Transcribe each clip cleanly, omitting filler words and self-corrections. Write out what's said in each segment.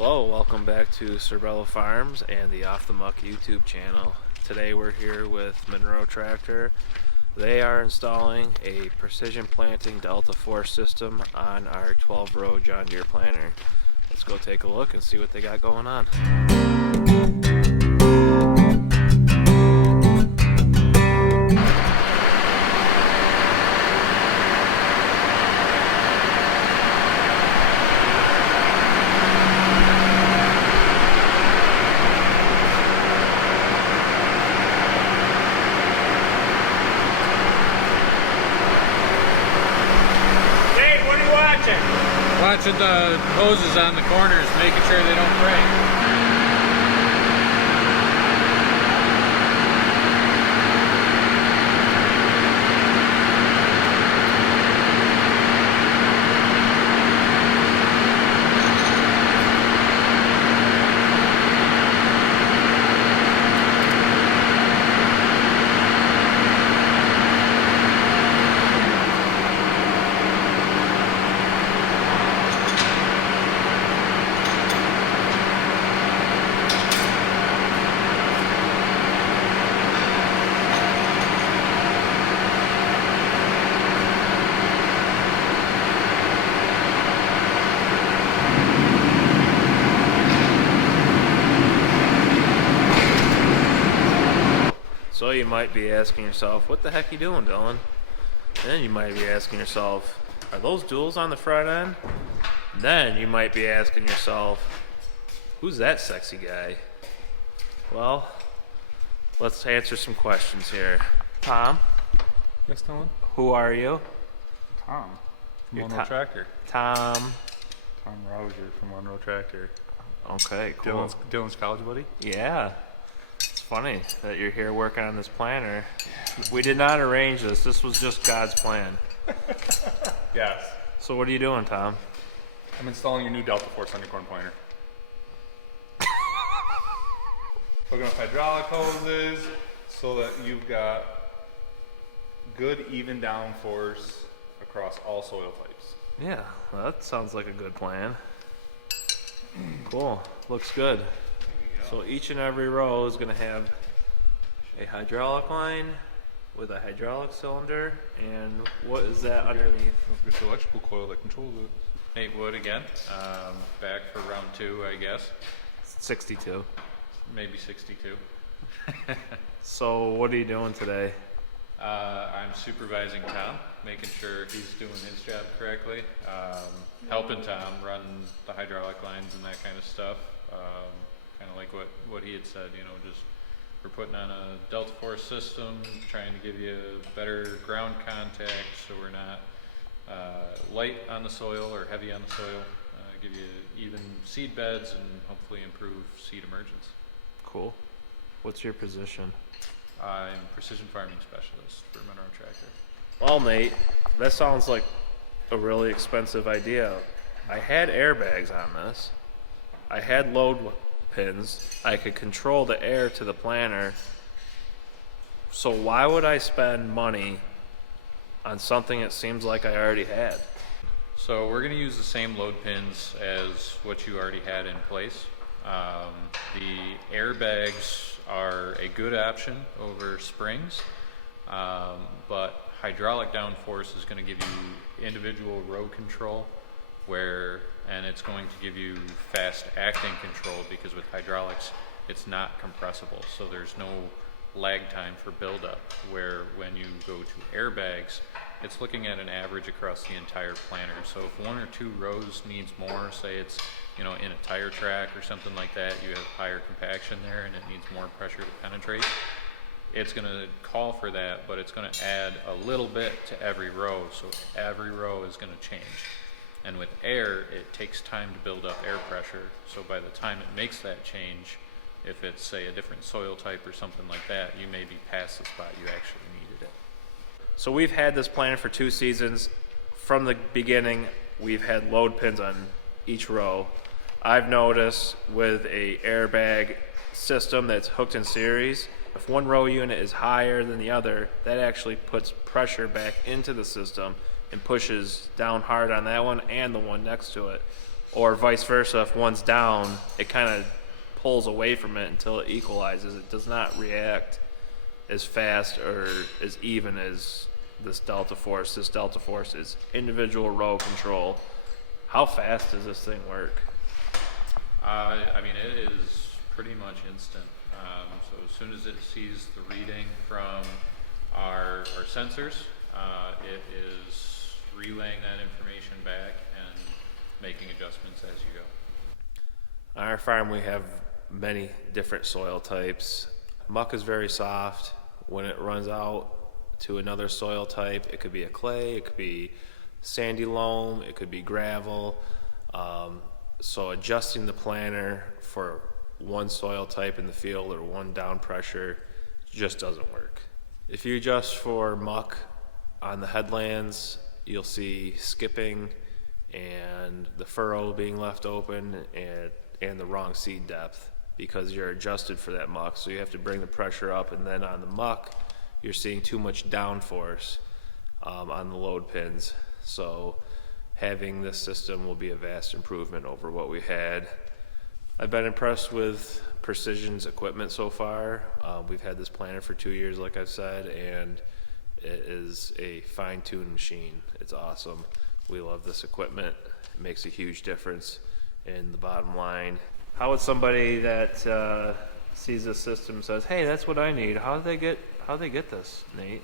Hello, welcome back to Sorbello Farms and the Off the Muck YouTube channel. Today we're here with Monroe Tractor. They are installing a precision planting DeltaForce system on our 12-row John Deere planter. Let's go take a look and see what they got going on. Watching the hoses on the corners, making sure they don't break. So you might be asking yourself, what the heck are you doing, Dylan? And then you might be asking yourself, are those duals on the front end? And then you might be asking yourself, who's that sexy guy? Well, let's answer some questions here. Tom? Yes, Dylan? Who are you? Tom. From You're Monroe Tractor. Tom Rauger from Monroe Tractor. Okay, cool. Dylan's college buddy? Yeah. It's funny that you're here working on this planter. We did not arrange this. This was just God's plan. Yes. So what are you doing, Tom? I'm installing your new DeltaForce on your corn planter. Hooking up hydraulic hoses so that you've got good even downforce across all soil types. Yeah, well, that sounds like a good plan. Cool. Looks good. So each and every row is going to have a hydraulic line with a hydraulic cylinder, and what is that underneath? It's the electrical coil that controls it. Nate Wood again, back for round 2, I guess. 62. Maybe 62. So what are you doing today? I'm supervising Tom, making sure he's doing his job correctly, helping Tom run the hydraulic lines and that kind of stuff. Kind of like what he had said, you know, just we're putting on a DeltaForce system, trying to give you better ground contact so we're not light on the soil or heavy on the soil, give you even seed beds and hopefully improve seed emergence. Cool. What's your position? I'm precision farming specialist for Monroe Tractor. Well, Nate, that sounds like a really expensive idea. I had airbags on this. I had load pins. I could control the air to the planter. So why would I spend money on something it seems like I already had? So we're going to use the same load pins as what you already had in place. The airbags are a good option over springs, but hydraulic downforce is going to give you individual row control and it's going to give you fast acting control, because with hydraulics it's not compressible, so there's no lag time for buildup, where when you go to airbags it's looking at an average across the entire planter. So if 1 or 2 rows needs more, say it's, you know, in a tire track or something like that, you have higher compaction there and it needs more pressure to penetrate, it's going to call for that, but it's going to add a little bit to every row, so every row is going to change. And with air, it takes time to build up air pressure, so by the time it makes that change, if it's, say, a different soil type or something like that, you may be past the spot you actually needed it. So we've had this planter for 2 seasons. From the beginning, we've had load pins on each row. I've noticed with a airbag system that's hooked in series, if one row unit is higher than the other, that actually puts pressure back into the system and pushes down hard on that one and the one next to it. or vice versa. If one's down, it kind of pulls away from it until it equalizes. It does not react as fast or as even as this DeltaForce. This DeltaForce is individual row control. How fast does this thing work? I mean, it is pretty much instant. So as soon as it sees the reading from our sensors, it is relaying that information back and making adjustments as you go. On our farm, we have many different soil types. Muck is very soft. When it runs out to another soil type, it could be a clay, it could be sandy loam, it could be gravel. So adjusting the planter for one soil type in the field or one down pressure just doesn't work. If you adjust for muck on the headlands, you'll see skipping and the furrow being left open and the wrong seed depth, because you're adjusted for that muck. So you have to bring the pressure up, and then on the muck, you're seeing too much downforce on the load pins. So having this system will be a vast improvement over what we had. I've been impressed with Precision's equipment so far. We've had this planter for 2 years, like I've said, and it is a fine-tuned machine. It's awesome. We love this equipment. It makes a huge difference in the bottom line. How would somebody that sees this system and says, "Hey, that's what I need"? How do they get this, Nate?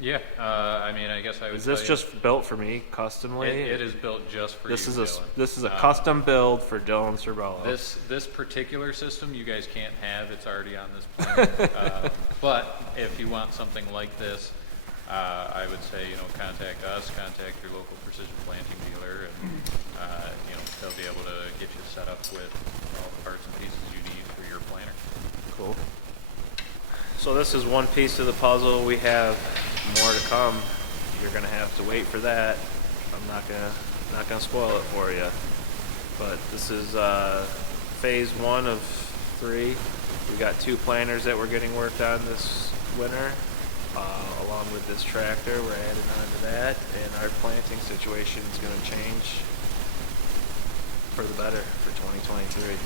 Yeah, I mean, I guess I would. Is this just built for me customly? It is built just for this you, is Dylan. This is a custom build for Dylan Sorbello. This particular system you guys can't have. It's already on this plan. But if you want something like this, I would say, contact us, contact your local precision planting dealer, and they'll be able to get you set up with all the parts and pieces you need for your planter. Cool. So this is one piece of the puzzle. We have more to come. You're gonna have to wait for that. I'm not gonna spoil it for you. But this is phase 1 of 3. We got 2 planters that we're getting worked on this winter. Along with this tractor, we're adding on to that, and our planting situation is going to change for the better for 2023.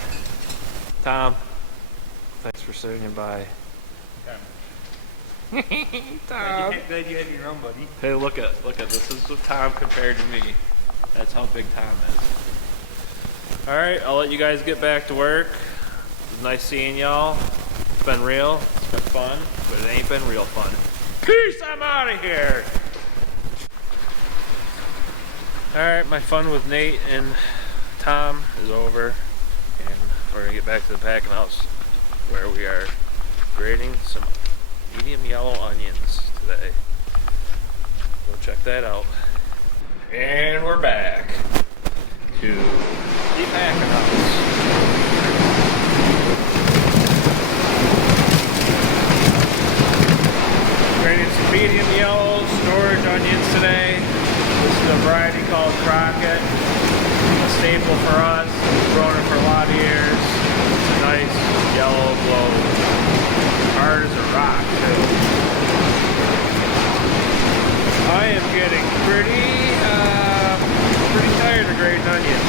Tom, thanks for swinging by. Tom. Glad you have your own, buddy. Hey, look at this is Tom compared to me. That's how big Tom is. All right, I'll let you guys get back to work. It was nice seeing y'all. It's been real. It's been fun, but it ain't been real fun. Peace, I'm out of here. All right, my fun with Nate and Tom is over, and we're gonna get back to the packing house where we are grading some medium yellow onions today. Go check that out. And we're back to the packing house. Grading some medium yellow storage onions today. This is a variety called Crockett. A staple for us. We've grown it for a lot of years. It's a nice yellow glow. Hard as a rock too. I am getting pretty tired of grading onions.